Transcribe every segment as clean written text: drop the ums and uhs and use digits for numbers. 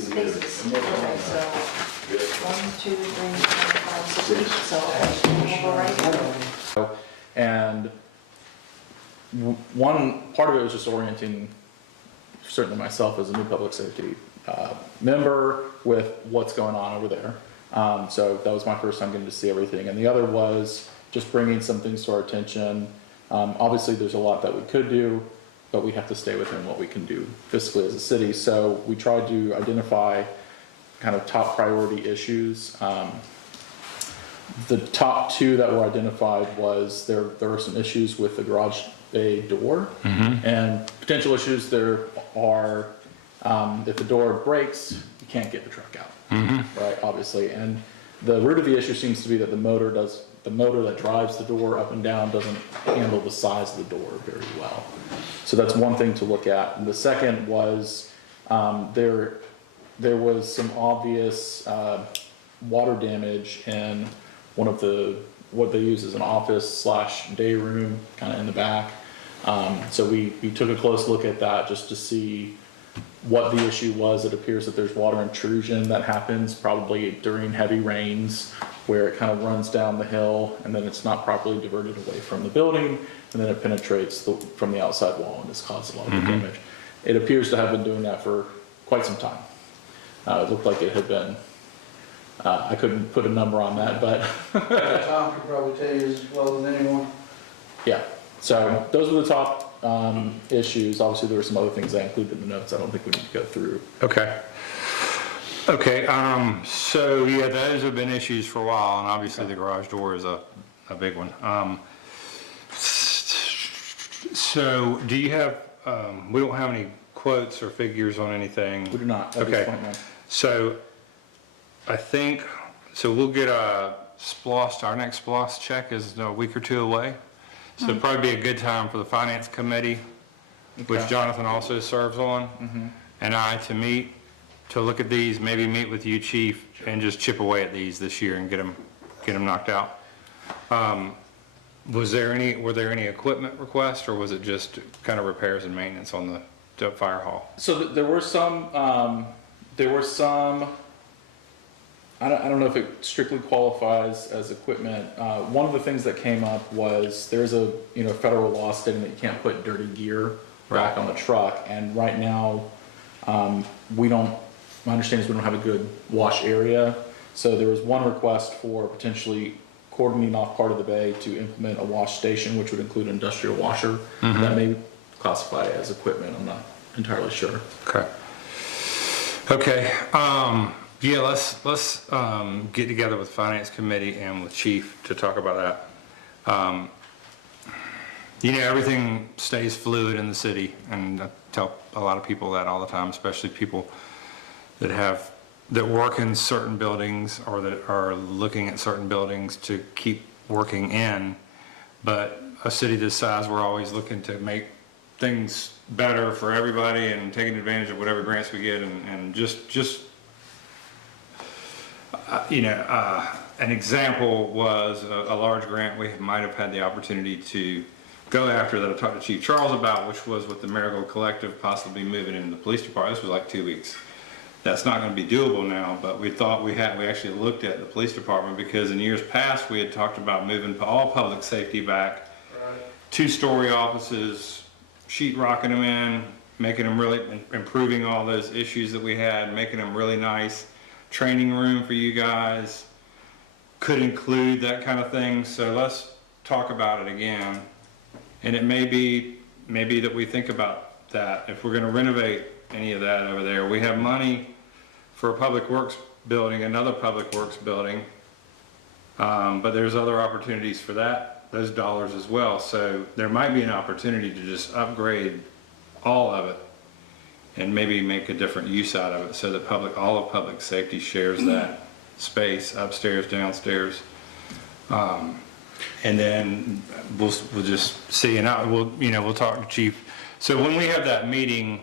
spaces. Okay, so 1, 2, 3, 4, 5, 6, 8. So we'll go right here. And one part of it was just orienting, certainly myself as a new public safety member, with what's going on over there. So that was my first time getting to see everything. And the other was just bringing some things to our attention. Obviously, there's a lot that we could do, but we have to stay within what we can do fiscally as a city. So we tried to identify kind of top priority issues. The top two that were identified was there were some issues with the garage bay door, and potential issues there are if the door breaks, you can't get the truck out, right? Obviously, and the root of the issue seems to be that the motor that drives the door up and down doesn't handle the size of the door very well. So that's one thing to look at. And the second was there was some obvious water damage in one of what they use as an office / day room, kind of in the back. So we took a close look at that just to see what the issue was. It appears that there's water intrusion that happens probably during heavy rains, where it kind of runs down the hill and then it's not properly diverted away from the building, and then it penetrates from the outside wall and has caused a lot of damage. It appears to have been doing that for quite some time. It looked like it had been, I couldn't put a number on that, but Tom could probably tell you as well as anyone. yeah. So those were the top issues. Obviously, there were some other things I included in the notes I don't think we need to go through. Okay. Okay, so yeah, those have been issues for a while, and obviously the garage door is a big one. So do you have, we don't have any quotes or figures on anything? We do not at this point, no. So I think, so we'll get a SPLOST, our next SPLOST check is a week or two away. So it'd probably be a good time for the finance committee, which Okay. Jonathan also serves on, and I to meet, to look at these, maybe meet with you, chief, and just chip away at these this year and get them knocked out. Were there any equipment requests, or was it just kind of repairs and maintenance on the fire hall? So there were some, I don't know if it strictly qualifies as equipment. One of the things that came up was there's a federal law stating that you can't put dirty gear back on the truck, and right now my understanding is we don't have a good wash area. So there was one request for potentially cordoning off part of the bay to implement a wash station, which would include an industrial washer. That may classify as equipment. I'm not entirely sure. Okay. Okay. Yeah, let's get together with finance committee and with chief to talk about that. Everything stays fluid in the city, and I tell a lot of people that all the time, especially people that work in certain buildings or that are looking at certain buildings to keep working in. But a city this size, we're always looking to make things better for everybody and taking advantage of whatever grants we get, and an example was a large grant we might have had the opportunity to go after that I talked to Chief Charles about, which was with the Marigold Collective possibly moving into the police department. This was like 2 weeks. That's not going to be doable now, but we thought we actually looked at the police department, because in years past we had talked about moving all public safety back, 2-story offices, sheet rocking them in, making them really, improving all those issues that we had, making them really nice. Training room for you guys could include that kind of thing. So let's talk about it again. And it may be that we think about that. If we're going to renovate any of that over there, we have money for a public works building, another public works building, but there's other opportunities for those dollars as well. So there might be an opportunity to just upgrade all of it and maybe make a different use out of it, so that all of public safety shares that space, upstairs, downstairs. And then we'll just see, and we'll talk to Chief. So when we have that meeting,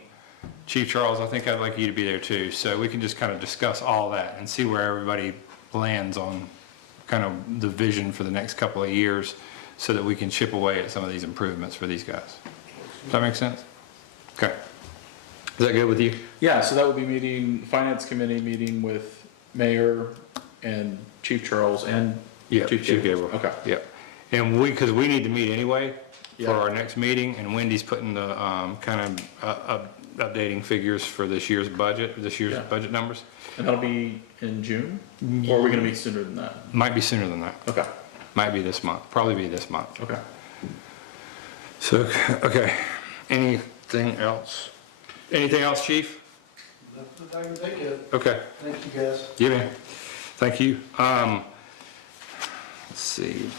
Chief Charles, I think I'd like you to be there too, so we can just kind of discuss all that and see where everybody lands on kind of the vision for the next couple of years, so that we can chip away at some of these improvements for these guys. Does that make sense? Okay. Is that good with you? Yeah, so that would be meeting, finance committee meeting with mayor and Chief Charles and Yeah, Chief Chief Gabriel. Gabriel. Okay. Yep. And because we need to meet anyway for Yeah. our next meeting, and Wendy's putting the, kind of, updating figures for this year's budget Yeah. budget numbers. And that'll be in June? Or are we gonna be sooner than that? Might be sooner than that. Okay, Might be this month, probably be this month. okay. So, okay, anything else? Anything else, chief? That's what I can think of. Okay, Thank you, guys. yeah, man. Thank you. Let's see.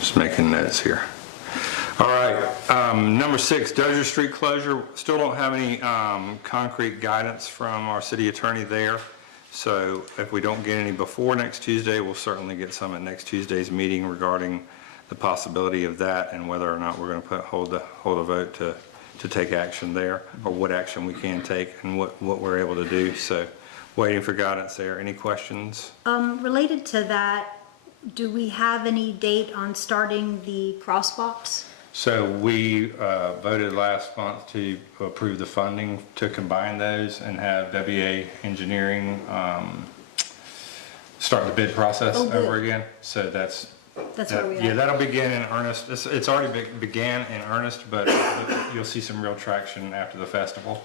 Just making notes here. All right, number 6, Dozier Street closure. Still don't have any concrete guidance from our city attorney there. So if we don't get any before next Tuesday, we'll certainly get some at next Tuesday's meeting regarding the possibility of that and whether or not we're going to hold a vote to take action there, or what action we can take and what we're able to do. So waiting for guidance there. Any questions? Related to that, do we have any date on starting the crosswalks? So we voted last month to approve the funding to combine those and have WA Engineering start the bid process Oh, good. over again. So that's where we yeah, are. that'll begin in earnest. It's already began in earnest, but you'll see some real traction after the festival.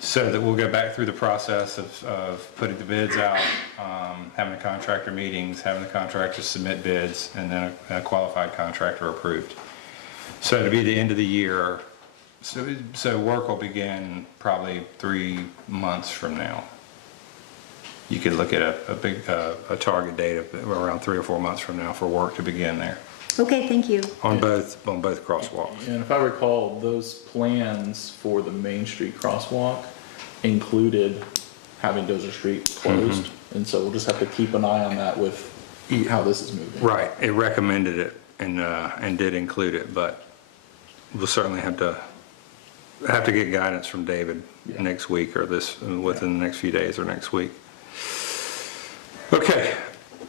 So that we'll go back through the process of putting the bids out, having the contractor meetings, having the contractors submit bids, and then a qualified contractor approved. So to be the end of the year, so work will begin probably 3 months from now. You could look at a target date of around 3 or 4 months from now for work to begin there Okay, thank you. on both crosswalks. And if I recall, those plans for the Main Street crosswalk included having Dozier Street closed. And so we'll just have to keep an eye on that with how this is moving. Right, it recommended it and did include it, but we'll certainly have to get guidance from David Yeah. next week or within the next few days or next week. Okay,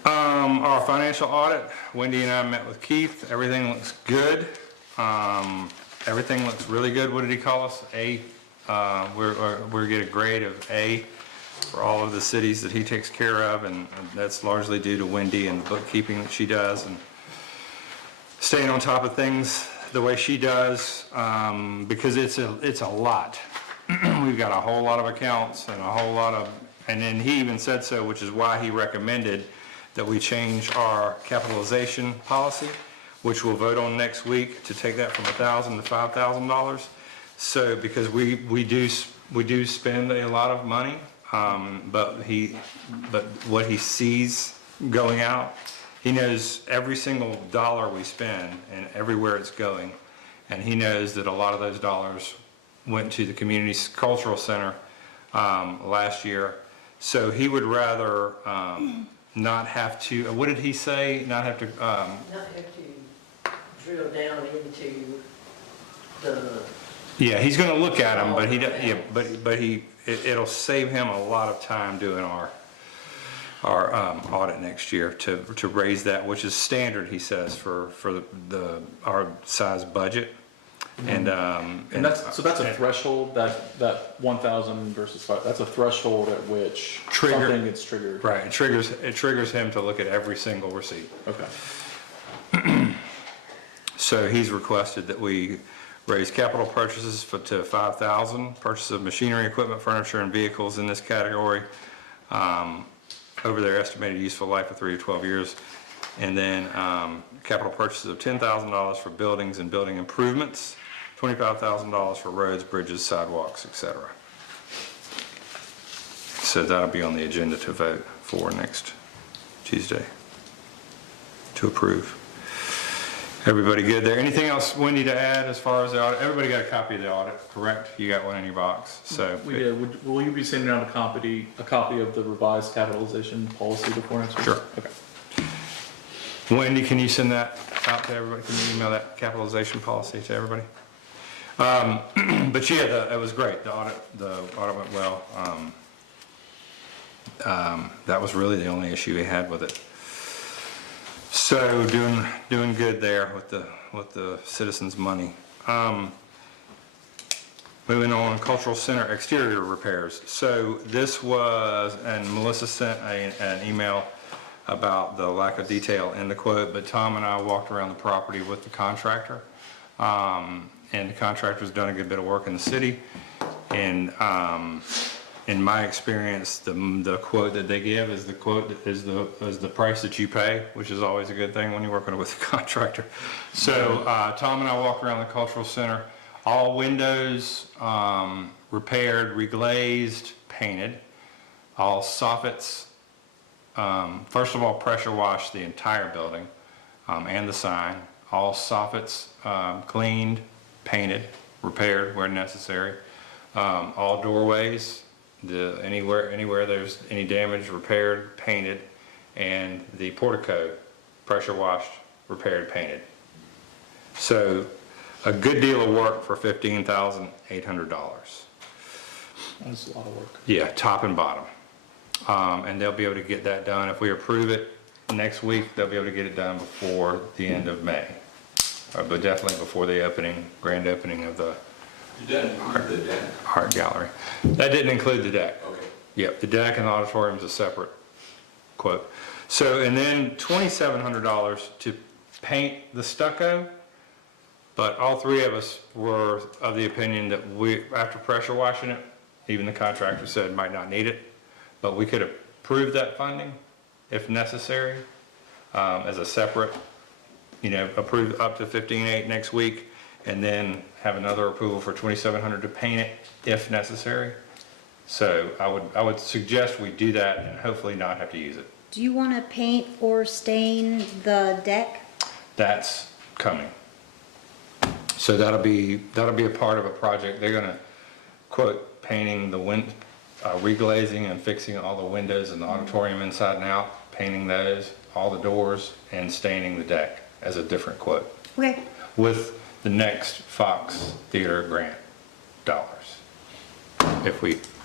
our financial audit, Wendy and I met with Keith, everything looks good. Everything looks really good. What did he call us? A, we're get a grade of A for all of the cities that he takes care of, and that's largely due to Wendy and the bookkeeping that she does and staying on top of things the way she does, because it's a lot. We've got a whole lot of accounts and a whole lot of, and then he even said so, which is why he recommended that we change our capitalization policy, which we'll vote on next week, to take that from $1,000 to $5,000. So because we do spend a lot of money, but what he sees going out, he knows every single dollar we spend and everywhere it's going, and he knows that a lot of those dollars went to the community cultural center last year. So he would rather not have to. What did he say? Not have to. Not have to drill down into the, Yeah, he's going to look at them, but it'll save him a lot of time doing our audit next year to raise that, which is standard, he says, for our size budget. And that's a threshold, that 1,000 versus 5, that's a threshold at which Trigger. something gets triggered. right, it triggers him to look at every single receipt. Okay. So he's requested that we raise capital purchases to 5,000, purchase of machinery, equipment, furniture, and vehicles in this category, over their estimated useful life of 3 to 12 years. And then capital purchases of $10,000 for buildings and building improvements, $25,000 for roads, bridges, sidewalks, etc. So that'll be on the agenda to vote for next Tuesday to approve. Everybody good there? Anything else, Wendy, to add as far as the audit? Everybody got a copy of the audit, correct? You got one in your box, so. We did. Will you be sending out a copy of the revised capitalization policy before next week? Sure. Okay. Wendy, can you send that out to everybody? Can you email that capitalization policy to everybody? But yeah, it was great. The audit went well. That was really the only issue we had with it. So doing good there with the citizens' money. Moving on, Cultural Center exterior repairs. So this was, and Melissa sent an email about the lack of detail in the quote, but Tom and I walked around the property with the contractor. And the contractor's done a good bit of work in the city. And in my experience, the quote that they give is the price that you pay, which is always a good thing when you're working with a contractor. So Tom and I walked around the Cultural Center. All windows repaired, reglazed, painted. All soffits, first of all, pressure washed the entire building and the sign. All soffits cleaned, painted, repaired where necessary. All doorways, anywhere there's any damage, repaired, painted, and the portico, pressure washed, repaired, painted. So a good deal of work for $15,800. That's a lot of work. Yeah, top and bottom. And they'll be able to get that done. If we approve it next week, they'll be able to get it done before the end of May. But definitely before the grand opening of the art gallery. That didn't include the deck. Okay. Yep, the deck and the auditorium is a separate quote. So, and then $2,700 to paint the stucco. But all three of us were of the opinion that after pressure washing it, even the contractor said might not need it, but we could approve that funding if necessary, as a separate, approve up to $15,800 next week, and then have another approval for $2,700 to paint it if necessary. So I would suggest we do that and hopefully not have to use it. Do you want to paint or stain the deck? That's coming. So that'll be a part of a project. They're gonna quote painting the reglazing and fixing all the windows in the auditorium inside and out, painting those, all the doors, and staining the deck as a different quote. Okay. With the next Fox Theater grant dollars.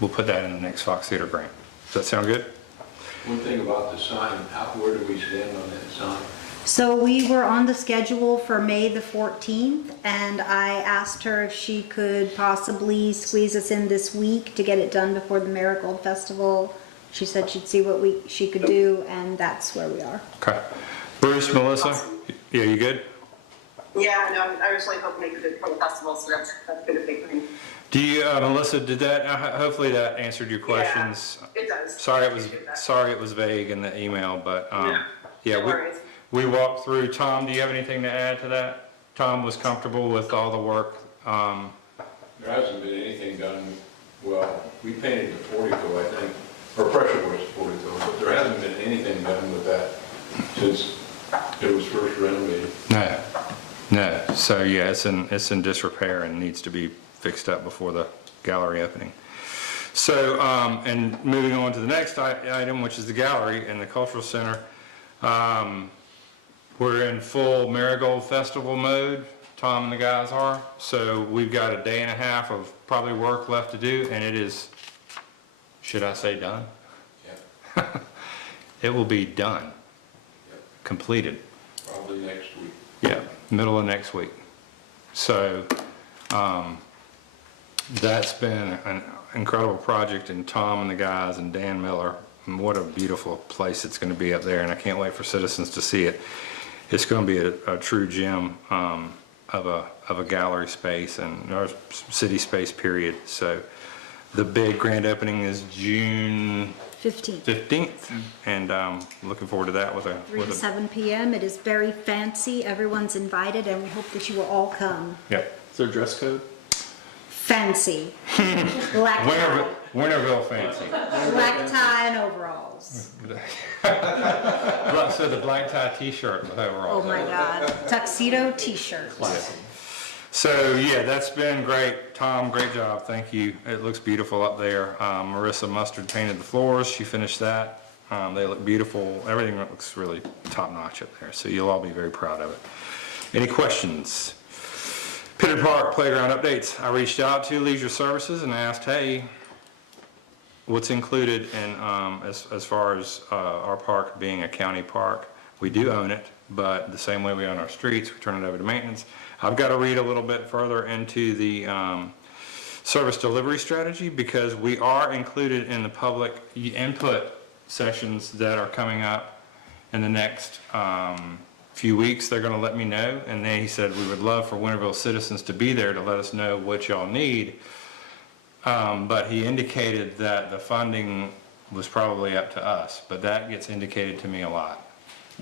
We'll put that in the next Fox Theater grant. Does that sound good? One thing about the sign, where do we stand on that sign? So we were on the schedule for May the 14th, and I asked her if she could possibly squeeze us in this week to get it done before the Marigold Festival. She said she'd see what she could do, and that's where we are. Okay. Bruce, Melissa? Yeah, you good? Yeah, no, I was really hoping they could do it for the festival, so that's been a big thing. Do you, Melissa, did that, hopefully that answered your questions. Yeah, it does. Sorry Appreciate that. sorry it was vague in the email, but, No worries. we walked through. Tom, do you have anything to add to that? Tom was comfortable with all the work. There hasn't been anything done, well, we painted the portico, I think, or pressure washed the portico, but there hasn't been anything done with that since it was first renovated. No. So yeah, it's in disrepair and needs to be fixed up before the gallery opening. So, and moving on to the next item, which is the gallery and the Cultural Center. We're in full Marigold Festival mode, Tom and the guys are. So we've got a day and a half of probably work left to do, and it is, should I say done? Yeah. It will be done, Yep. completed. Probably next week. Yeah, middle of next week. So, that's been an incredible project, and Tom and the guys and Dan Miller, and what a beautiful place it's gonna be up there, and I can't wait for citizens to see it. It's gonna be a true gem, of a gallery space and our city space period. So the big grand opening is June 15th, and looking forward to that with 3 to 7 p.m. It is very fancy. Everyone's invited, and we hope that you will all come. Yep. Is there a dress code? Fancy. Black tie. Winterville fancy. Black tie and overalls. So the black tie t-shirt with overalls. Oh my God. Tuxedo t-shirt. So yeah, that's been great. Tom, great job. Thank you. It looks beautiful up there. Marissa Mustard painted the floors. She finished that. They look beautiful. Everything looks really top notch up there. So you'll all be very proud of it. Any questions? Pittard Park playground updates. I reached out to Leisure Services and asked, hey, what's included in as far as our park being a county park? We do own it, but the same way we own our streets, we turn it over to maintenance. I've got to read a little bit further into the service delivery strategy, because we are included in the public input sessions that are coming up in the next few weeks. They're going to let me know, and then he said we would love for Winterville citizens to be there to let us know what y'all need. But he indicated that the funding was probably up to us, but that gets indicated to me a lot.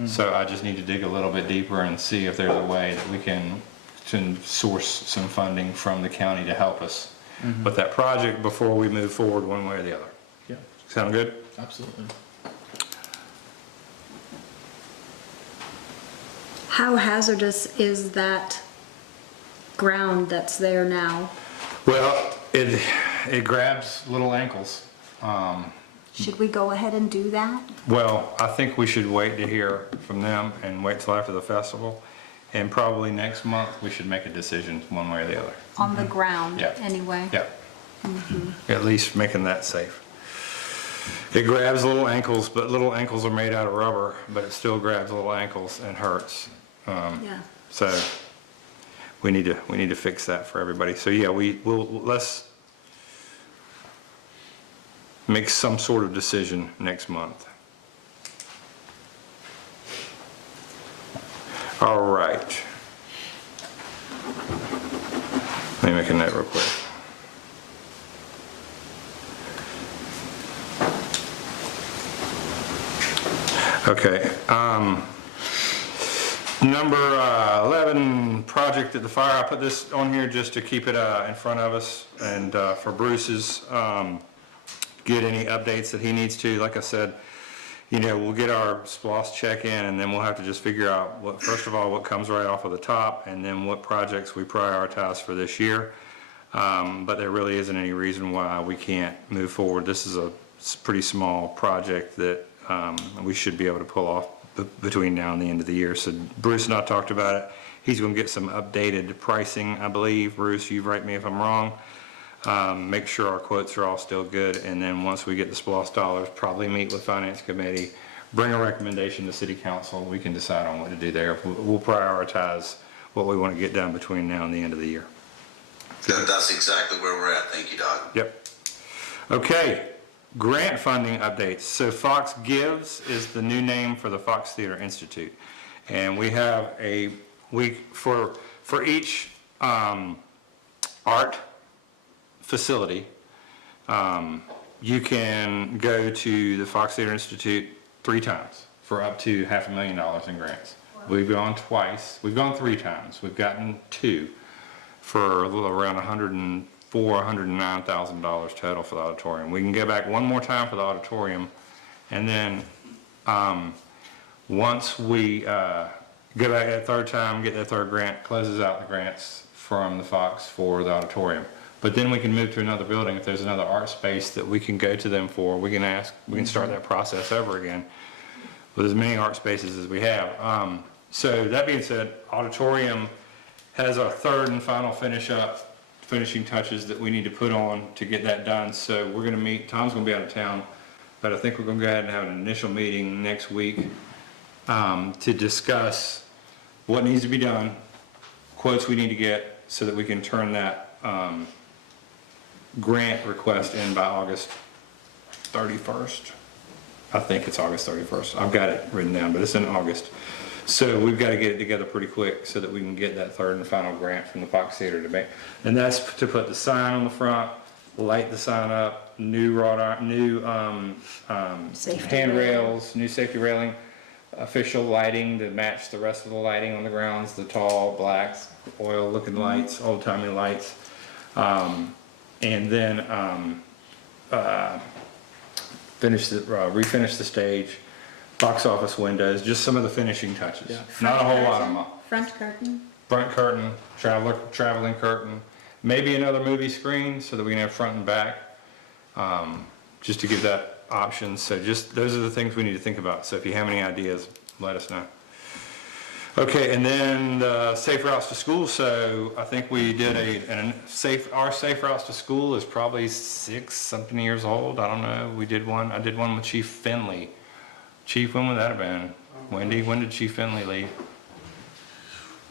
So I just need to dig a little bit deeper and see if there's a way that we can source some funding from the county to help us with that project before we move forward one way or the other. Yeah, Sound good? absolutely. How hazardous is that ground that's there now? Well, it grabs little ankles. Should we go ahead and do that? Well, I think we should wait to hear from them and wait till after the festival. And probably next month, we should make a decision one way or the other. On the ground, Yeah. anyway? Yeah. At least making that safe. It grabs little ankles, but little ankles are made out of rubber, but it still grabs little ankles and hurts. Yeah. So we need to fix that for everybody. So yeah, let's make some sort of decision next month. All right. Let me make a note real quick. Okay, number 11, project at the fire. I put this on here just to keep it in front of us and for Bruce's, get any updates that he needs to. Like I said, you know, we'll get our SPLOST check in, and then we'll have to just figure out what, first of all, what comes right off of the top, and then what projects we prioritize for this year. But there really isn't any reason why we can't move forward. This is a pretty small project that we should be able to pull off between now and the end of the year. So Bruce and I talked about it. He's going to get some updated pricing, I believe. Bruce, you write me if I'm wrong. Make sure our quotes are all still good, and then once we get the SPLOST dollars, probably meet with Finance Committee, bring a recommendation to City Council. We can decide on what to do there. We'll prioritize what we want to get done between now and the end of the year. That's exactly where we're at. Thank you, Doug. Yep. Okay, grant funding updates. So Fox Gives is the new name for the Fox Theater Institute. And we have a week for each art facility. You can go to the Fox Theater Institute 3 times for up to $500,000 in grants. We've gone twice. We've gone 3 times. We've gotten 2 for a little around $104,000, $109,000 total for the auditorium. We can go back one more time for the auditorium, and then once we go back that 3rd time, get that 3rd grant, closes out the grants from the Fox for the auditorium. But then we can move to another building if there's another art space that we can go to them for. We can ask, we can start that process over again with as many art spaces as we have. So that being said, auditorium has our 3rd and final finishing touches that we need to put on to get that done. So we're going to meet, Tom's going to be out of town, but I think we're going to go ahead and have an initial meeting next week to discuss what needs to be done, quotes we need to get so that we can turn that grant request in by August 31st. I think it's August 31st. I've got it written down, but it's in August. So we've got to get it together pretty quick so that we can get that 3rd and final grant from the Fox Theater to make. And that's to put the sign on the front, light the sign up, new wrought iron, new Safety handrails, new safety railing, official lighting to match the rest of the lighting on the grounds, the tall, black, oil-looking lights, old-timey lights. And then refinish the stage, box office windows, just some of the finishing touches. Yeah. Not a whole lot of them. Front curtain? Front curtain, traveling curtain, maybe another movie screen so that we can have front and back, just to give that option. So just, those are the things we need to think about. So if you have any ideas, let us know. Okay, and then the safe routes to school. So I think we did our safe routes to school is probably 6-something years old. I don't know. I did one with Chief Finley. Chief, when would that have been? Wendy, when did Chief Finley leave?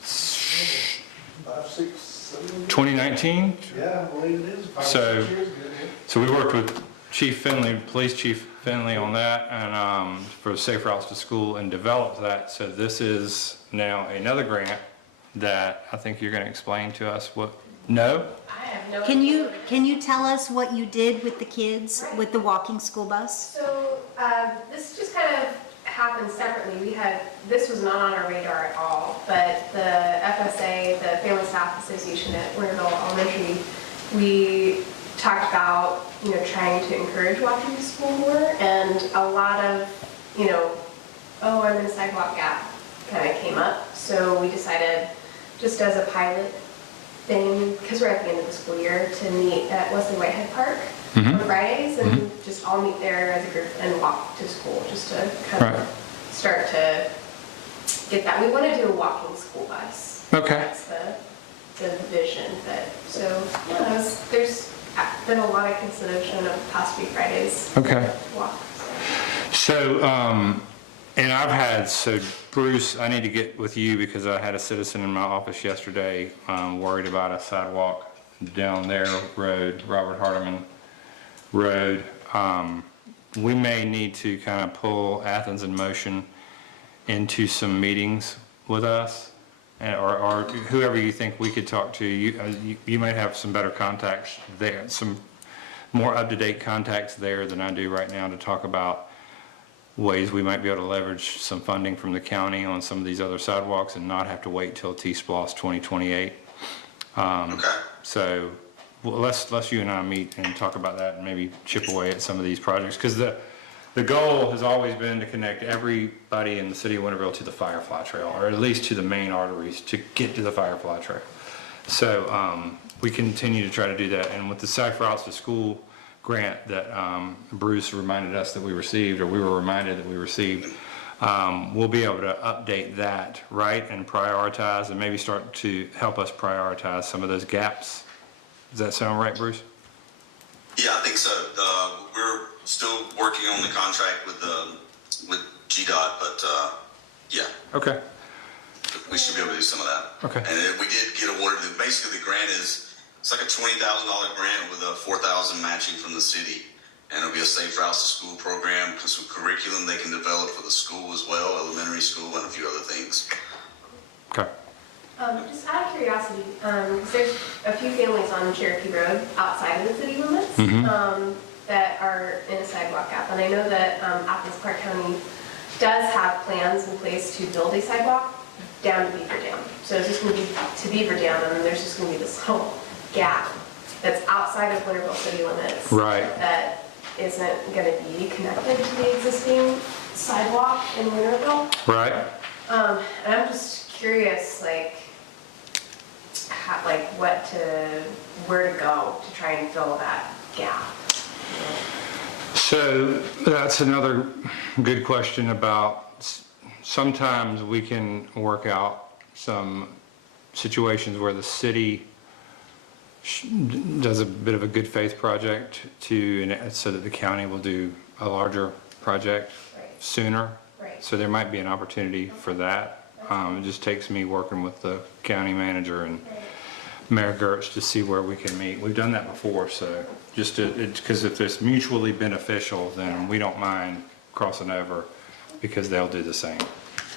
5, 6, 7. 2019? Yeah, I believe it is. 5 or So- 6 years ago, yeah. So we worked with Chief Finley, Police Chief Finley on that and for Safe Routes to School and developed that. So this is now another grant that I think you're going to explain to us what, no? I have no Can idea. you tell us what you did with the kids with the walking school bus? So this just kind of happened separately. This was not on our radar at all, but the FSA, the Family Staff Association at Winterville Elementary, we talked about, trying to encourage walking to school more, and a lot of, oh, I'm in a sidewalk gap kind of came up. So we decided, just as a pilot thing, because we're at the end of the school year, to meet at Wesley Whitehead Park on Fridays and just all meet there as a group and walk to school, just to kind Right. of start to get that. We want to do a walking school bus. Okay. That's the vision. So yeah, there's been a lot of consideration of past few Fridays Okay. to walk. So, and I've had, so Bruce, I need to get with you because I had a citizen in my office yesterday worried about a sidewalk down their road, Robert Hardiman Road. We may need to kind of pull Athens in Motion into some meetings with us, or whoever you think we could talk to. You might have some better contacts there, some more up-to-date contacts there than I do right now to talk about ways we might be able to leverage some funding from the county on some of these other sidewalks and not have to wait till T-Splosh 2028. Okay. So well, let's you and I meet and talk about that and maybe chip away at some of these projects, because the goal has always been to connect everybody in the city of Winterville to the Firefly Trail, or at least to the main arteries to get to the Firefly Trail. So we continue to try to do that, and with the Safe Routes to School grant that Bruce reminded us that we received, or we were reminded that we received, we'll be able to update that, right, and prioritize, and maybe start to help us prioritize some of those gaps. Does that sound right, Bruce? Yeah, I think so. We're still working on the contract with GDOT, but yeah, Okay. we should be able to do some of that. Okay. And we did get awarded. Basically, the grant it's like a $20,000 grant with a $4,000 matching from the city, and it'll be a Safe Routes to School program, some curriculum they can develop for the school as well, elementary school, and a few other things. Okay. Just out of curiosity, because there's a few families on Cherokee Road outside of the city limits that are in a sidewalk gap, and I know that Athens Park County does have plans in place to build a sidewalk down to Beaver Dam. So it's just going to be to Beaver Dam, and then there's just going to be this whole gap that's outside of Winterville city limits. Right. That isn't going to be connected to the existing sidewalk in Winterville. Right. And I'm just curious, where to go to try and fill that gap. So that's another good question about sometimes we can work out some situations where the city does a bit of a good faith project so that the county will do a larger project Right. sooner. Right. So there might be an opportunity for that. It just takes me working with the county manager and Mayor Gertz to see where we can meet. We've done that before, so because if it's mutually beneficial, then we don't mind crossing over because they'll do the same.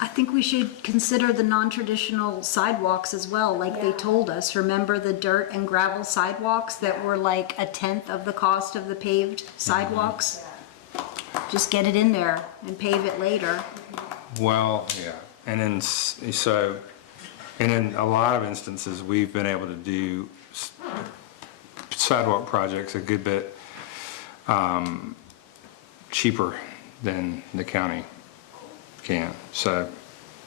I think we should consider the non-traditional sidewalks as well, like they told us. Remember the dirt and gravel sidewalks that were like 1/10 of the cost of the paved sidewalks? Just get it in there and pave it later. Well, yeah, and in a lot of instances, we've been able to do sidewalk projects a good bit cheaper than the county can. So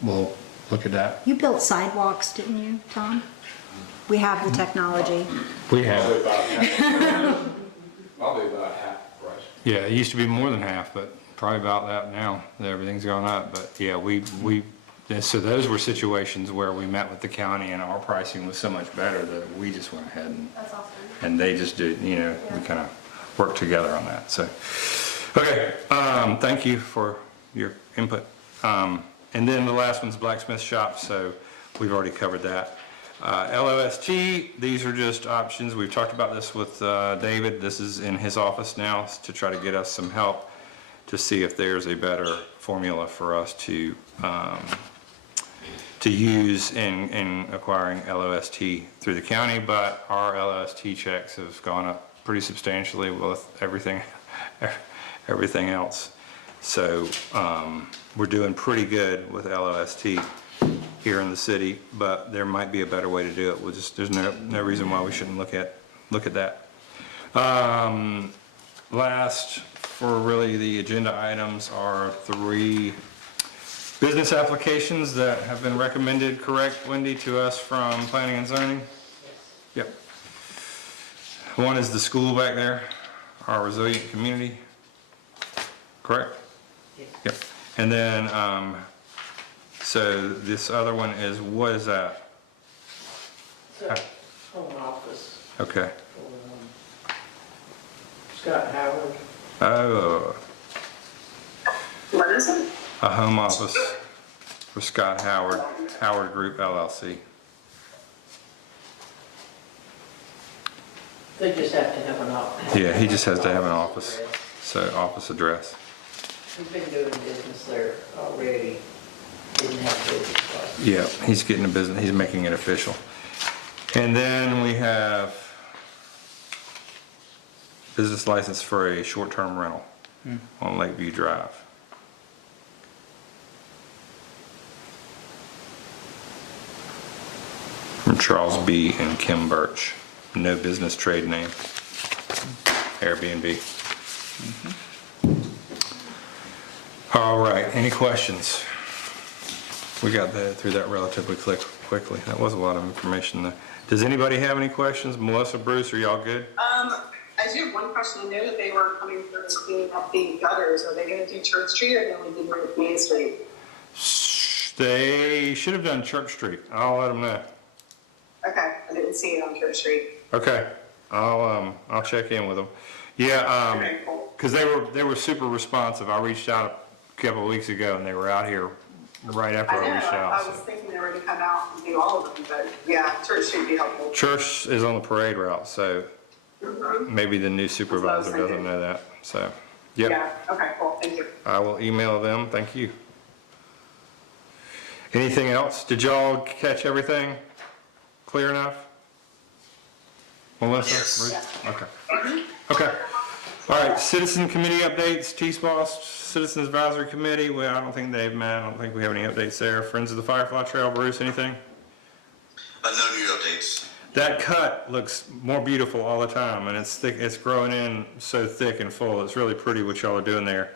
we'll look at that. You built sidewalks, didn't you, Tom? We have the technology. We have. Probably about half the price. Yeah, it used to be more than half, but probably about that now. Everything's gone up, but yeah, so those were situations where we met with the county and our pricing was so much better that we just went ahead That's awesome. and they just did, we kind of worked together on that. So, okay, thank you for your input. And then the last one's blacksmith shop, so we've already covered that. LOST, these are just options. We've talked about this with David. This is in his office now to try to get us some help to see if there's a better formula for us to use in acquiring LOST through the county, but our LOST checks have gone up pretty substantially with everything else. So we're doing pretty good with LOST here in the city, but there might be a better way to do it. There's no reason why we shouldn't look at that. Last for really the agenda items are 3 business applications that have been recommended, correct, Wendy, to us from planning and zoning? Yep. One is the school back there, our resilient community, correct? Yes. Yep. And then, so this other one is, what is that? So, home office Okay. for Scott Howard. Oh, What is it? a home office for Scott Howard, Howard Group LLC. They just have to have an office. Yeah, he just has to have an office, so office address. He's been doing business there already. Didn't have business license. Yeah, he's getting a business, he's making it official. And then we have business license for a short-term rental on Lakeview Drive. From Charles B. and Kim Birch. No business trade name. Airbnb. All right, any questions? We got through that relatively quickly. That was a lot of information there. Does anybody have any questions? Melissa, Bruce, are y'all good? I do have one question. I know that they were coming through and cleaning up the gutters. Are they going to do Church Street or are they only doing Main Street? They should have done Church Street. I'll let them know. Okay, I didn't see it on Church Street. Okay, I'll check in with them. Yeah, Okay, cool. because they were super responsive. I reached out a couple of weeks ago and they were out here right after I I know, reached out. I was thinking they were going to come out and do all of them, but yeah, Church Street would be helpful. Church is on the parade route, so maybe the new supervisor doesn't know that. So, yep, Yeah, okay, cool, thank you. I will email them. Thank you. Anything else? Did y'all catch everything clear enough? Melissa? Yes. Ruth? Okay. Okay. All right, citizen committee updates, T-SPOS, Citizens Advisory Committee. Well, I don't think they've met. I don't think we have any updates there. Friends of the Firefly Trail, Bruce, anything? No new updates. That cut looks more beautiful all the time, and it's thick. It's growing in so thick and full. It's really pretty what y'all are doing there.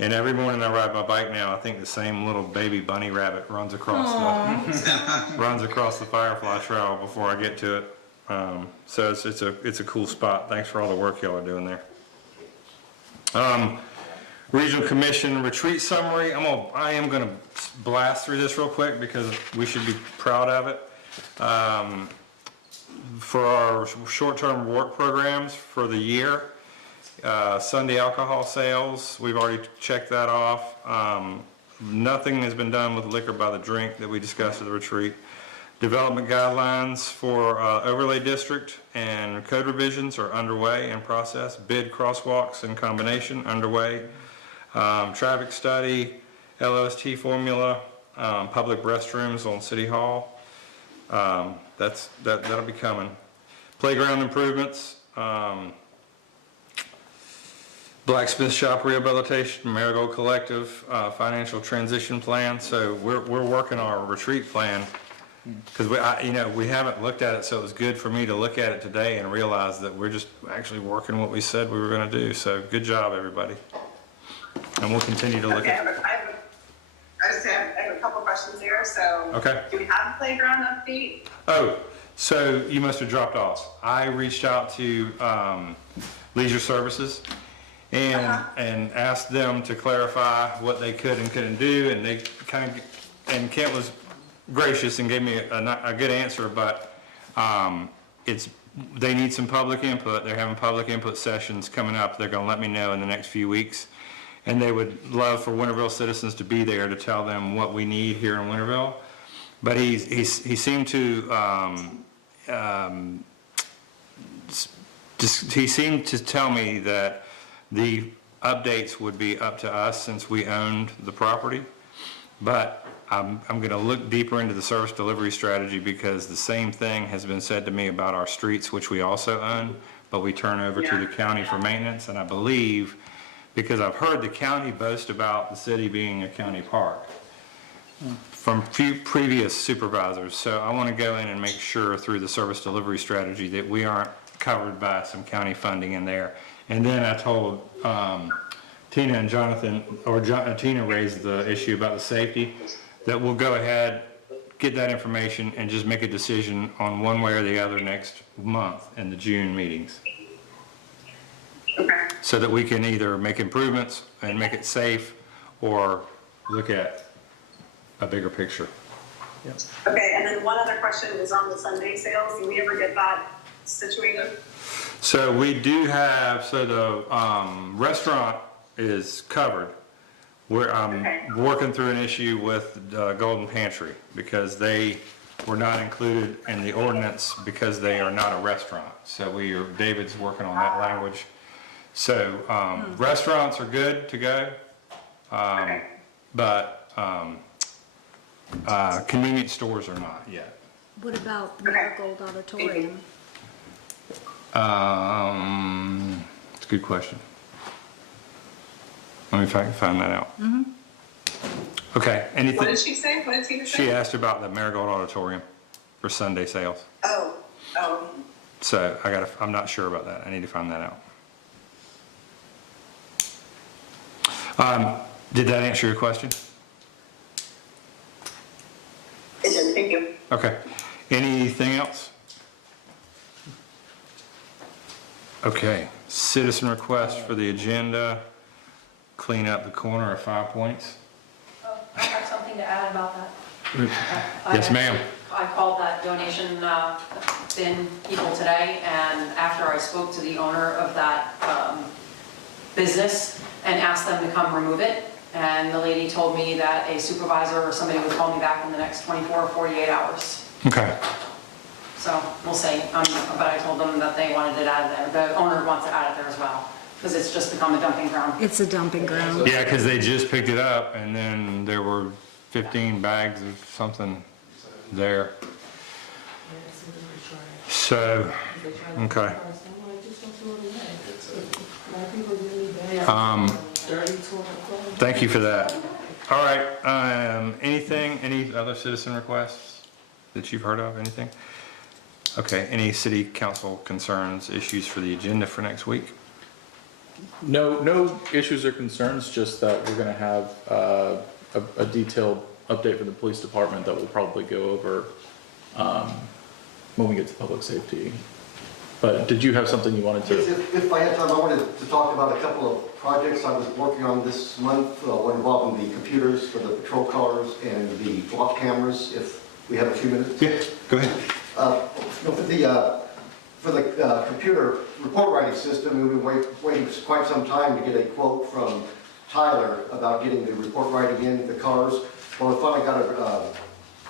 And every morning I ride my bike now, I think the same little baby bunny rabbit runs across the Firefly Trail before I get to it. So it's a cool spot. Thanks for all the work y'all are doing there. Regional Commission retreat summary. I am gonna blast through this real quick because we should be proud of it. For our short-term work programs for the year, Sunday alcohol sales, we've already checked that off. Nothing has been done with liquor by the drink that we discussed at the retreat. Development guidelines for overlay district and code revisions are underway in process. Bid crosswalks in combination underway. Traffic study, LOST formula, public restrooms on City Hall. That'll be coming. Playground improvements, blacksmith shop rehabilitation, Marigold Collective, financial transition plan. So we're working our retreat plan because we haven't looked at it. So it was good for me to look at it today and realize that we're just actually working what we said we were going to do. So good job, everybody. And we'll continue to look Okay, at. I have a couple questions there. So, Okay. do we have a playground update? Oh, so you must have dropped off. I reached out to Leisure Services and asked them to clarify what they could and couldn't do, and they and Kent was gracious and gave me a good answer, but they need some public input. They're having public input sessions coming up. They're going to let me know in the next few weeks, and they would love for Winterville citizens to be there to tell them what we need here in Winterville. But he seemed to he seemed to tell me that the updates would be up to us since we owned the property. But I'm going to look deeper into the service delivery strategy, because the same thing has been said to me about our streets, which we also own, but we turn over to the county for maintenance. And I believe, because I've heard the county boast about the city being a county park from previous supervisors. So I want to go in and make sure through the service delivery strategy that we aren't covered by some county funding in there. And then I told Tina and Jonathan, or Tina raised the issue about the safety, that we'll go ahead, get that information, and just make a decision on one way or the other next month in the June meetings. Okay. So that we can either make improvements and make it safe, or look at a bigger picture. Okay, and then one other question is on the Sunday sales. Did we ever get that situated? So we do have, so the restaurant is covered. I'm working through an issue with Golden Pantry, because they were not included in the ordinance because they are not a restaurant. So David's working on that language. So restaurants are good to go, but convenience stores are not yet. What about the Marigold Auditorium? It's a good question. Let me see if I can find that out. Okay, anything? What did she say? What did Tina say? She asked about the Marigold Auditorium for Sunday sales. Oh. So I'm not sure about that. I need to find that out. Did that answer your question? It did, thank you. Okay. Anything else? Okay. Citizen request for the agenda. Clean up the corner of 5 Points. I have something to add about that. Yes, ma'am. I called that donation bin people today, and after I spoke to the owner of that business and asked them to come remove it, and the lady told me that a supervisor or somebody would call me back in the next 24 or 48 hours. Okay. So we'll see. But I told them that they wanted it out of there. The owner wants it out of there as well, because it's just become a dumping ground. It's a dumping ground. Yeah, because they just picked it up, and then there were 15 bags of something there. So, okay. Thank you for that. All right, any other citizen requests that you've heard of, anything? Okay, any city council concerns, issues for the agenda for next week? No issues or concerns, just that we're gonna have a detailed update from the police department that we'll probably go over when we get to public safety. But did you have something you wanted to? If I had time, I wanted to talk about a couple of projects I was working on this month, one involving the computers for the patrol cars and the block cameras, if we have a few minutes. Yeah, go ahead. For the computer report writing system, we've been waiting quite some time to get a quote from Tyler about getting the report writing in the cars. Well, we finally got a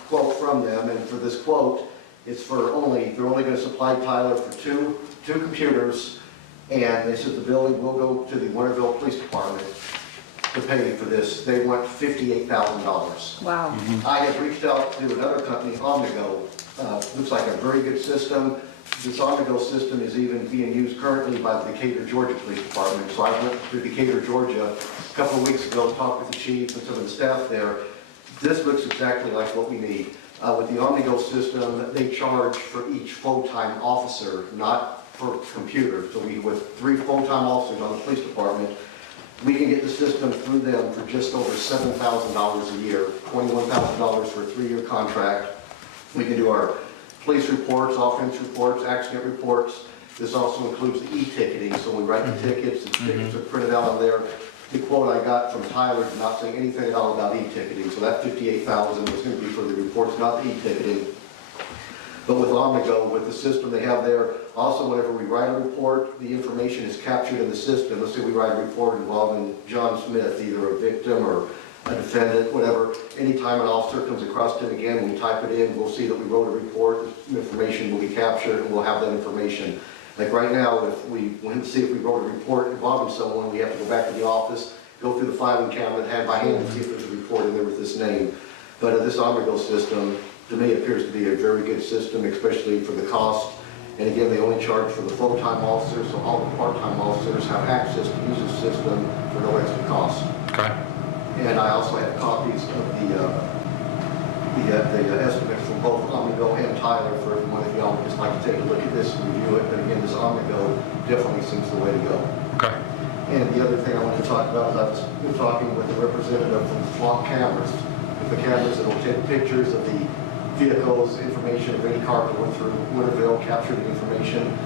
quote from them, and for this quote, it's they're only going to supply Tyler for two computers, and they said the billing will go to the Winterville Police Department to pay for this. They want $58,000. Wow. I have reached out to another company, Omnigo. Looks like a very good system. This Omnigo system is even being used currently by the Decatur, Georgia Police Department. So I went to Decatur, Georgia a couple of weeks ago, talked with the chief and some of the staff there. This looks exactly like what we need. With the Omnigo system, they charge for each full-time officer, not per computer. So with 3 full-time officers on the police department, we can get the system through them for just over $7,000 a year, $21,000 for a 3-year contract. We can do our police reports, offense reports, accident reports. This also includes the e-ticketing, so we write the tickets, the tickets are printed out on there. The quote I got from Tyler did not say anything at all about e-ticketing, so that $58,000 was going to be for the reports, not the e-ticketing. But with Omnigo, with the system they have there, also whenever we write a report, the information is captured in the system. Let's say we write a report involving John Smith, either a victim or a defendant, whatever. Anytime an officer comes across it again, when we type it in, we'll see that we wrote a report, the information will be captured, and we'll have that information. Like right now, if we want to see if we wrote a report involving someone, we have to go back to the office, go through the filing cabinet hand by hand and see if there's a report in there with this name. But this Omnigo system, to me, appears to be a very good system, especially for the cost. And again, they only charge for the full-time officers, so all the part-time officers have access to use the system for no extra cost. Okay. And I also have copies of the estimates from both Omnigo and Tyler for everyone if y'all would just like to take a look at this and review it. But again, this Omnigo definitely seems the way to go. Okay. And the other thing I want to talk about is I've been talking with the representative from Flock Cameras. With the cameras that will take pictures of the vehicles, information of any car going through Winterville, capture the information.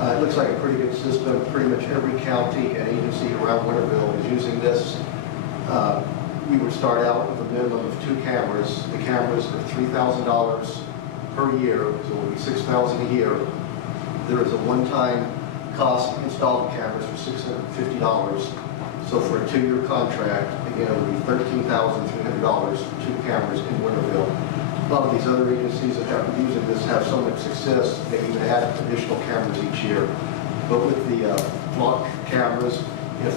It looks like a pretty good system. Pretty much every county and agency around Winterville is using this. We would start out with a minimum of 2 cameras. The cameras are $3,000 per year, so it will be $6,000 a year. There is a one-time cost to install the cameras for $650. So for a 2-year contract, again, it would be $13,300 for 2 cameras in Winterville. A lot of these other agencies that have been using this have so much success, they even add additional cameras each year. But with the Flock cameras, if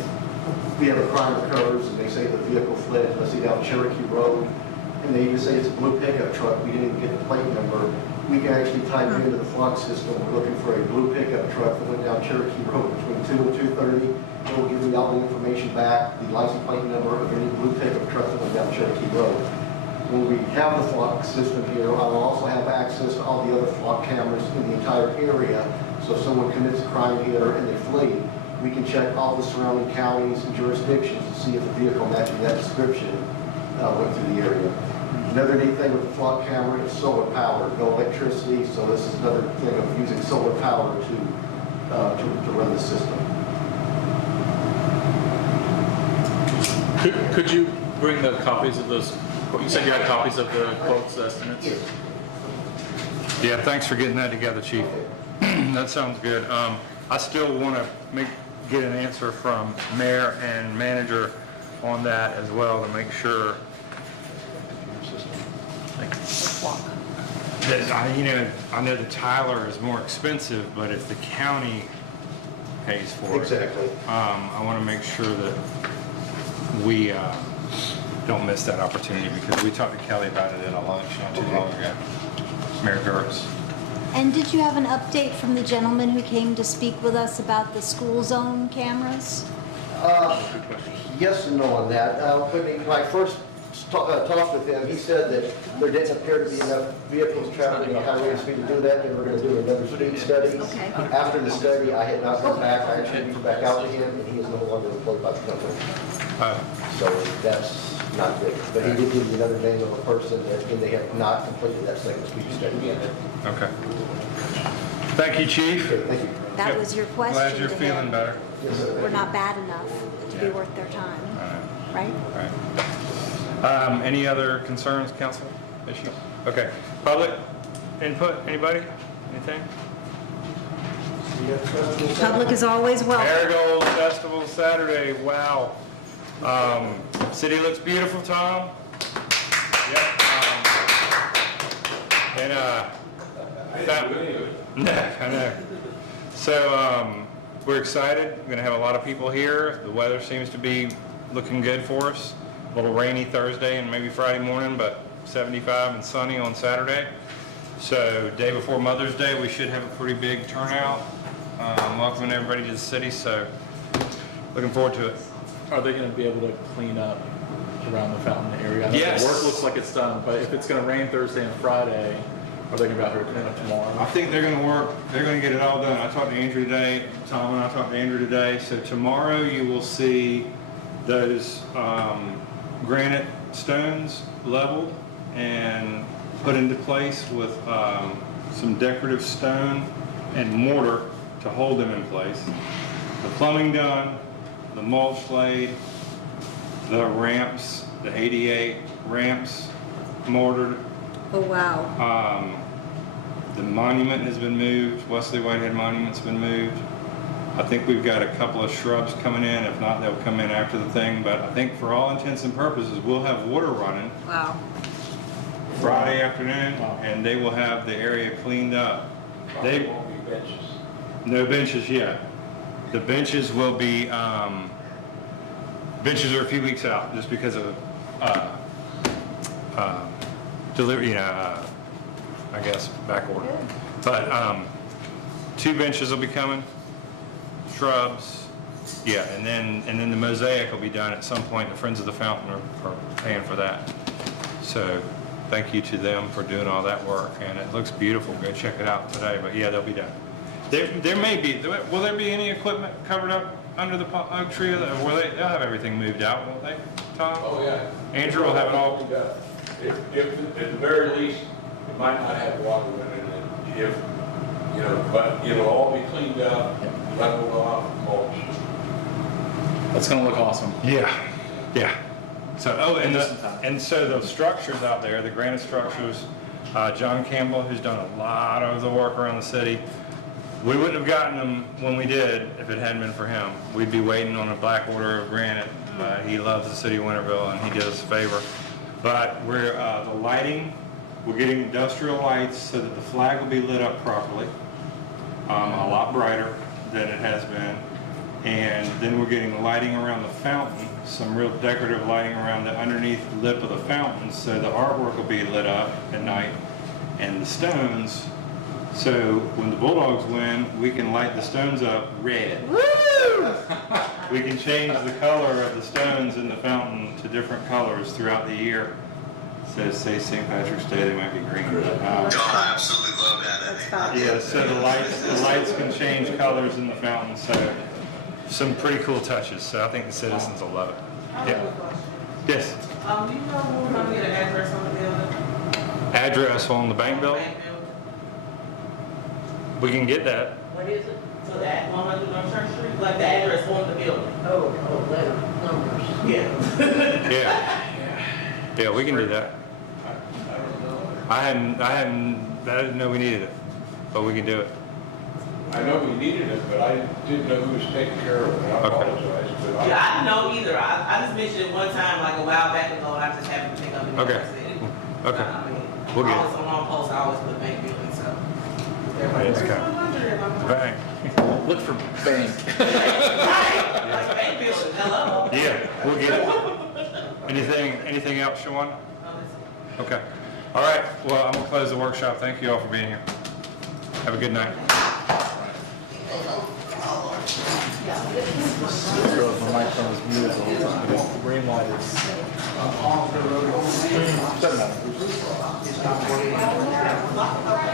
we have a crime occurs and they say the vehicle fled, let's say down Cherokee Road, and they even say it's a blue pickup truck, we didn't even get the plate number, we can actually type into the Flock system, we're looking for a blue pickup truck that went down Cherokee Road between 2 and 2:30. It will give me all the information back, the license plate number of any blue pickup truck that went down Cherokee Road. When we have the Flock system here, I will also have access to all the other Flock cameras in the entire area. So if someone commits a crime here and they flee, we can check all the surrounding counties and jurisdictions to see if the vehicle matching that description went through the area. Another neat thing with the Flock camera is solar powered, no electricity, so this is another thing of using solar power to run the system. Could you bring the copies of those, you said you had copies of the quotes, estimates? Yeah, thanks for getting that together, Chief. That sounds good. I still want to get an answer from mayor and manager on that as well to make sure that I know the Tyler is more expensive, but if the county pays for it, Exactly. I want to make sure that we don't miss that opportunity, because we talked to Kelly about it at a lunch not too long ago. Mayor Gertz. And did you have an update from the gentleman who came to speak with us about the school zone cameras? Yes and no on that. When I first talked with him, he said that there didn't appear to be enough vehicles traveling at a high rate of speed to do that, and we're going to do another speed study. Okay. After the study, I had not come back. I actually reached back out to him, and he is no longer employed by the company. So that's not good. But he did give me another name of a person that they have not completed that second speed study yet. Okay. Thank you, Chief. Okay, thank you. That was your question Glad you're to feeling him. better. Yes, sir. We're not bad enough to be worth their time, right? All right. Any other concerns, council, issues? Okay. Public input, anybody? Anything? Public is always welcome. Marigold Festival Saturday, wow. City looks beautiful, Tom. Yep. I know. So, we're excited. We're gonna have a lot of people here. The weather seems to be looking good for us. A little rainy Thursday and maybe Friday morning, but 75 and sunny on Saturday. So, day before Mother's Day, we should have a pretty big turnout. Welcoming everybody to the city, so looking forward to it. Are they gonna be able to clean up around the fountain area? I know Yes. The work looks like it's done, but if it's gonna rain Thursday and Friday, are they gonna be out here to clean up tomorrow? I think they're gonna work, they're gonna get it all done. I talked to Andrew today, Tom and I talked to Andrew today, so tomorrow you will see those granite stones leveled and put into place with some decorative stone and mortar to hold them in place. The plumbing done, the mulch laid, the ramps, the 88 ramps mortared. Oh, wow. The monument has been moved, Wesley Whitehead Monument's been moved. I think we've got a couple of shrubs coming in, if not, they'll come in after the thing, but I think for all intents and purposes, we'll have water running Wow. Friday afternoon, and they will have the area cleaned up. Probably They, won't be benches. no benches yet. The benches will be, benches are a few weeks out, just because of, delivery, I guess, back order. But, 2 benches will be coming, shrubs, yeah, and then the mosaic will be done at some point. The Friends of the Fountain are paying for that. So, thank you to them for doing all that work, and it looks beautiful. Go check it out today, but yeah, they'll be done. There may be, will there be any equipment covered up under the oak tree? They'll have everything moved out, won't they, Tom? Oh, yeah. Andrew will have it all. If, at the very least, it might not have water in it, but it'll all be cleaned up, leveled off, mulched. That's gonna look awesome. Yeah, yeah. So, and so the structures out there, the granite structures, John Campbell, who's done a lot of the work around the city, we wouldn't have gotten them when we did if it hadn't been for him. We'd be waiting on a black order of granite. He loves the city of Winterville, and he did us a favor. But we're, the lighting, we're getting industrial lights so that the flag will be lit up properly, a lot brighter than it has been. And then we're getting the lighting around the fountain, some real decorative lighting around the underneath lip of the fountain, so the artwork will be lit up at night. And the stones, so when the Bulldogs win, we can light the stones up red. Woo! We can change the color of the stones in the fountain to different colors throughout the year. So say St. Patrick's Day, they might be green. I absolutely love that. Yeah, so the lights can change colors in the fountain, so some pretty cool touches. So I think the citizens will love it. Yeah. Yes. Do you know who's gonna get an address on the building? Address on the bank building? We can get that. What is it? So that 100 North Church Street, like the address on the building? Oh, letter, numbers. Yeah. Yeah. Yeah, we can do that. I don't know. I didn't know we needed it, but we can do it. I know we needed it, but I didn't know who was taking care of it. I Okay. apologize, but Yeah, I didn't know either. I just mentioned it one time, like a while back ago, and I just happened to pick up and Okay. notice it. Okay. I mean, We'll get it. always on one post, I always put bank building, so. It's okay. Bang. Look for bank. Right, like bank building, hello. Yeah, we'll get it. Anything else, Shawan? Okay. All right, well, I'm gonna close the workshop. Thank you all for being here. Have a good night. My microphone is muted the whole time. The green light is. Doesn't matter.